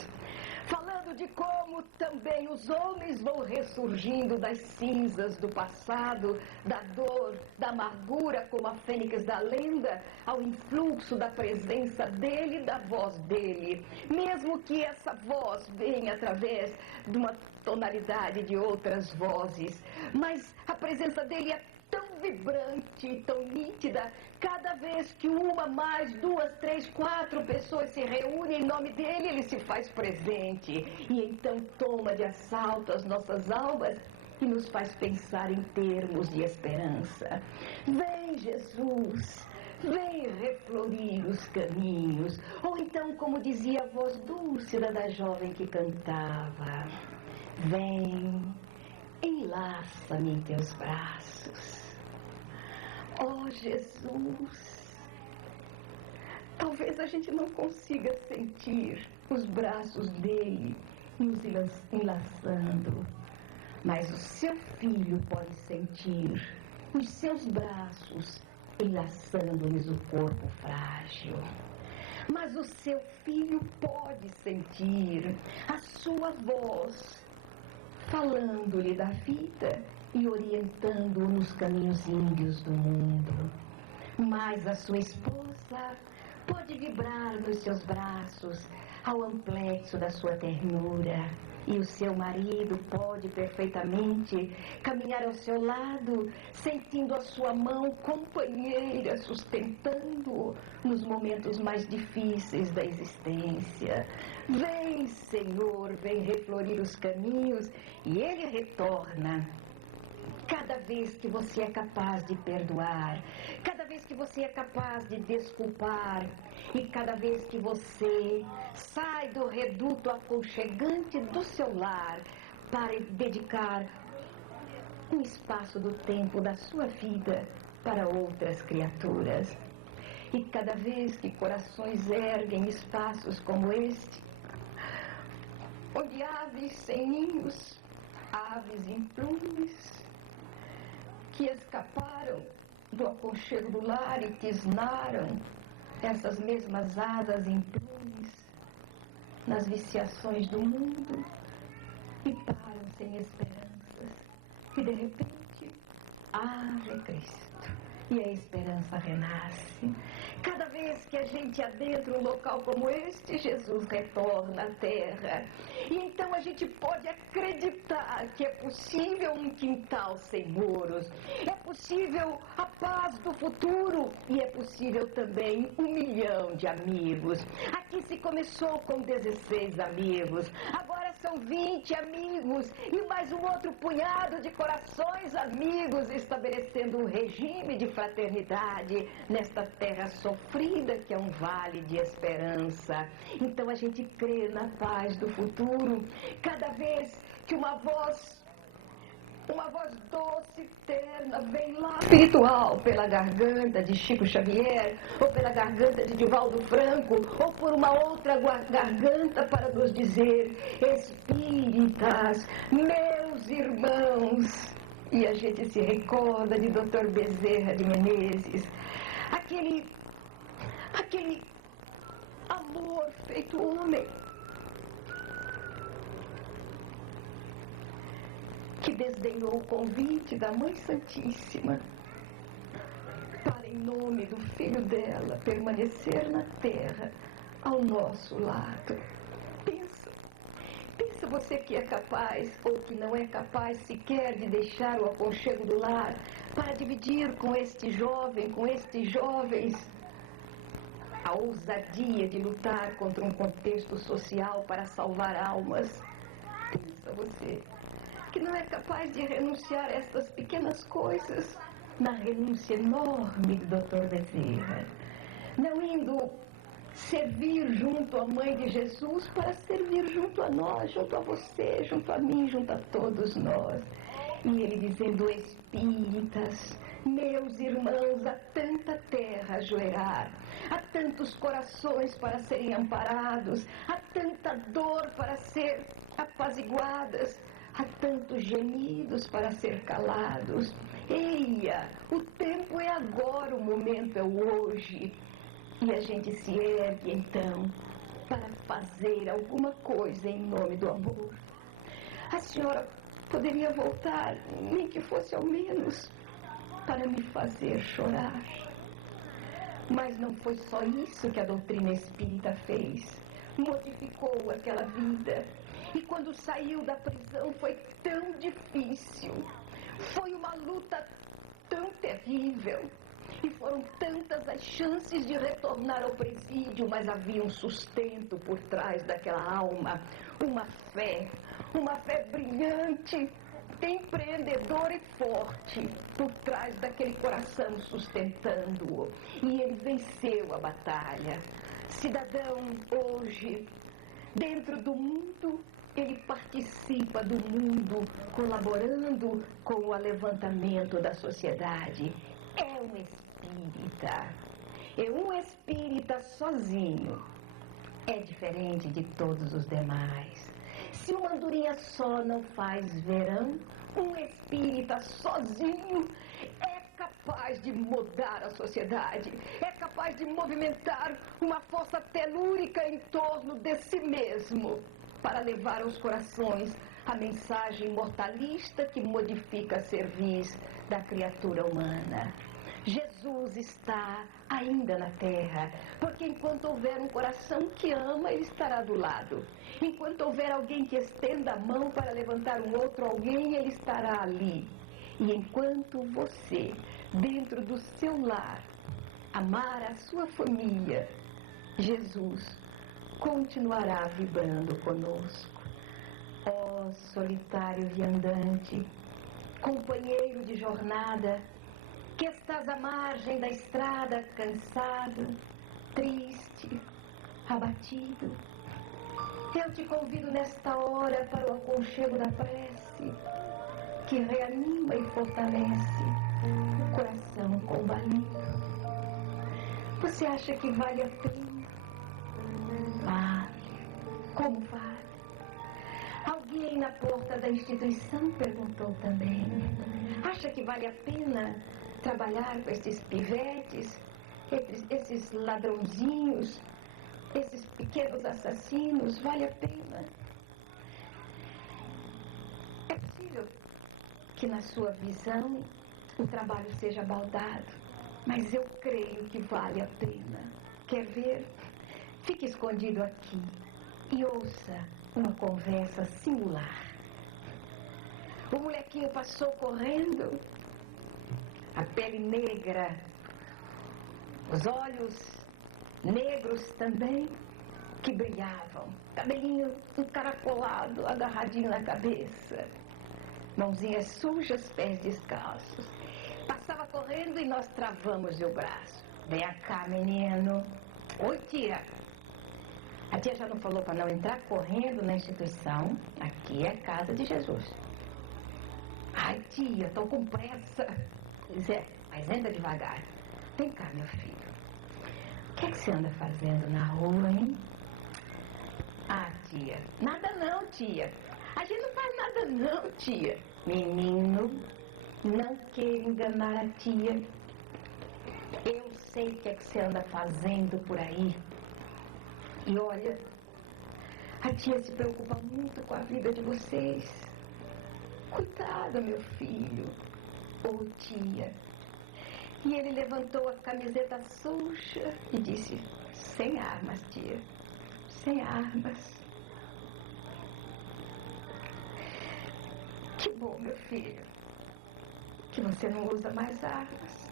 falando de como também os homens vão ressurgindo das cinzas do passado, da dor, da amargura, como a fênix da lenda, ao influxo da presença dele e da voz dele. Mesmo que essa voz venha através de uma tonalidade de outras vozes, mas a presença dele é tão vibrante, tão nítida, cada vez que uma, mais, duas, três, quatro pessoas se reúnem em nome dele, ele se faz presente. E então toma de assalto as nossas almas e nos faz pensar em termos de esperança. Vem, Jesus, vem reflorir os caminhos. Ou então, como dizia a voz dúlcida da jovem que cantava, vem, enlaça-me em teus braços. Oh, Jesus, Talvez a gente não consiga sentir os braços dele nos enlaçando, mas o seu filho pode sentir os seus braços enlaçando-lhes o corpo frágil. Mas o seu filho pode sentir a sua voz falando-lhe da vida e orientando-o nos caminhos índios do mundo. Mas a sua esposa pode vibrar nos seus braços ao amplexo da sua ternura. E o seu marido pode perfeitamente caminhar ao seu lado, sentindo a sua mão companheira, sustentando-o nos momentos mais difíceis da existência. Vem, Senhor, vem reflorir os caminhos, e ele retorna. Cada vez que você é capaz de perdoar, cada vez que você é capaz de desculpar, e cada vez que você sai do reduto aconchegante do seu lar para dedicar um espaço do tempo da sua vida para outras criaturas. E cada vez que corações erguem espaços como este, onde aves sem ninhos, aves em plumes, que escaparam do aconchego do lar e tisnaram essas mesmas asas em plumes nas viciações do mundo e param sem esperanças. E de repente, ave Cristo, e a esperança renasce. Cada vez que a gente adentra um local como este, Jesus retorna à terra. E então a gente pode acreditar que é possível um quintal sem muros, é possível a paz do futuro e é possível também 1 milhão de amigos. Aqui se começou com 16 amigos, agora são 20 amigos e mais um outro punhado de corações amigos, estabelecendo um regime de fraternidade nesta terra sofrida que é um vale de esperança. Então a gente crê na paz do futuro. Cada vez que uma voz doce, terna, vem lá espiritual pela garganta de Chico Xavier, ou pela garganta de Divaldo Franco, ou por uma outra garganta para nos dizer: espíritas, meus irmãos. E a gente se recorda de Dr. Bezerra de Menezes, aquele amor feito homem, que desdenhou o convite da Mãe Santíssima para, em nome do filho dela, permanecer na terra ao nosso lado. Pensa você que é capaz ou que não é capaz sequer de deixar o aconchego do lar para dividir com este jovem, com estes jovens, a ousadia de lutar contra um contexto social para salvar almas. Pensa você que não é capaz de renunciar a estas pequenas coisas na renúncia enorme do Dr. Bezerra, não indo servir junto à Mãe de Jesus para servir junto a nós, junto a você, junto a mim, junto a todos nós. E ele dizendo: espíritas, meus irmãos, há tanta terra a ajoelhar, há tantos corações para serem amparados, há tanta dor para ser apaziguadas, há tantos gemidos para ser calados. Eia, o tempo é agora, o momento é o hoje. E a gente se ergue, então, para fazer alguma coisa em nome do amor. A senhora poderia voltar, nem que fosse ao menos, para me fazer chorar. Mas não foi só isso que a doutrina espírita fez. Modificou aquela vida. E quando saiu da prisão foi tão difícil. Foi uma luta tão terrível. E foram tantas as chances de retornar ao presídio, mas havia um sustento por trás daquela alma. Uma fé brilhante, empreendedora e forte, por trás daquele coração sustentando-o. E ele venceu a batalha. Cidadão, hoje, dentro do mundo, ele participa do mundo, colaborando com o alevantamento da sociedade. É um espírita. E um espírita sozinho é diferente de todos os demais. Se uma andorinha só não faz verão, um espírita sozinho é capaz de mudar a sociedade, é capaz de movimentar uma força telúrica em torno de si mesmo, para levar aos corações a mensagem mortalista que modifica a cerviz da criatura humana. Jesus está ainda na terra, porque enquanto houver um coração que ama, ele estará do lado. Enquanto houver alguém que estenda a mão para levantar um outro alguém, ele estará ali. E enquanto você, dentro do seu lar, amar a sua família, Jesus continuará vibrando conosco. Ó solitário viandante, companheiro de jornada, que estás à margem da estrada, cansado, triste, abatido. Eu te convido nesta hora para o aconchego da prece, que reanima e fortalece o coração combalido. Você acha que vale a pena? Vale. Como vale? Alguém na porta da instituição perguntou também. Acha que vale a pena trabalhar com esses pivetes, esses ladrãozinhos, esses pequenos assassinos? Vale a pena? É possível que na sua visão o trabalho seja baldado, mas eu creio que vale a pena. Quer ver? Fique escondido aqui e ouça uma conversa singular. O molequinho passou correndo, a pele negra, os olhos negros também, que brilhavam, cabelinho encaracolado, agarradinho na cabeça, mãozinhas sujas, pés descalços. Passava correndo e nós travamos-lhe o braço. Vem cá, menino. Oi, tia. A tia já não falou para não entrar correndo na instituição? Aqui é a casa de Jesus. Ai, tia, estou com pressa. Pois é, mas anda devagar. Vem cá, meu filho. O que é que você anda fazendo na rua, hein? Ah, tia. Nada não, tia. A gente não faz nada não, tia. Menino, não queira enganar a tia. Eu sei o que é que você anda fazendo por aí. E olha, a tia se preocupa muito com a vida de vocês. Cuidado, meu filho. Ô, tia. E ele levantou a camiseta suja e disse: sem armas, tia. Sem armas. Que bom, meu filho, que você não usa mais armas.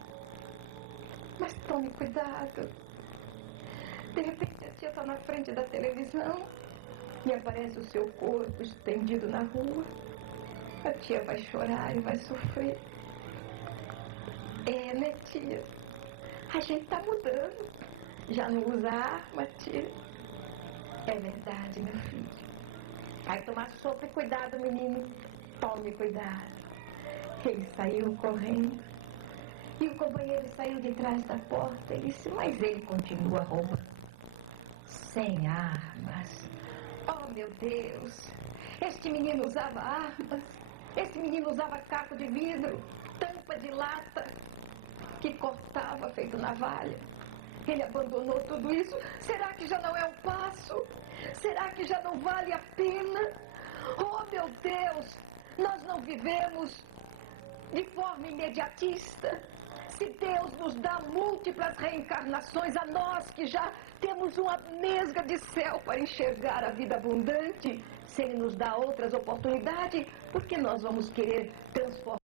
Mas tome cuidado. De repente a tia está na frente da televisão e aparece o seu corpo estendido na rua. A tia vai chorar e vai sofrer. É, né, tia? A gente está mudando. Já não usa arma, tia. É verdade, meu filho. Vai tomar sopa e cuidado, menino. Tome cuidado. Ele saiu correndo. E o companheiro saiu de trás da porta e disse: mas ele continua roubando. Sem armas. Oh, meu Deus. Este menino usava armas. Esse menino usava caco de vidro, tampa de lata, que cortava feito navalha. Ele abandonou tudo isso. Será que já não é um passo? Será que já não vale a pena? Oh, meu Deus, nós não vivemos de forma imediatista. Se Deus nos dá múltiplas reencarnações, a nós que já temos uma nesga de céu para enxergar a vida abundante, se Ele nos dá outras oportunidades, por que nós vamos querer transformar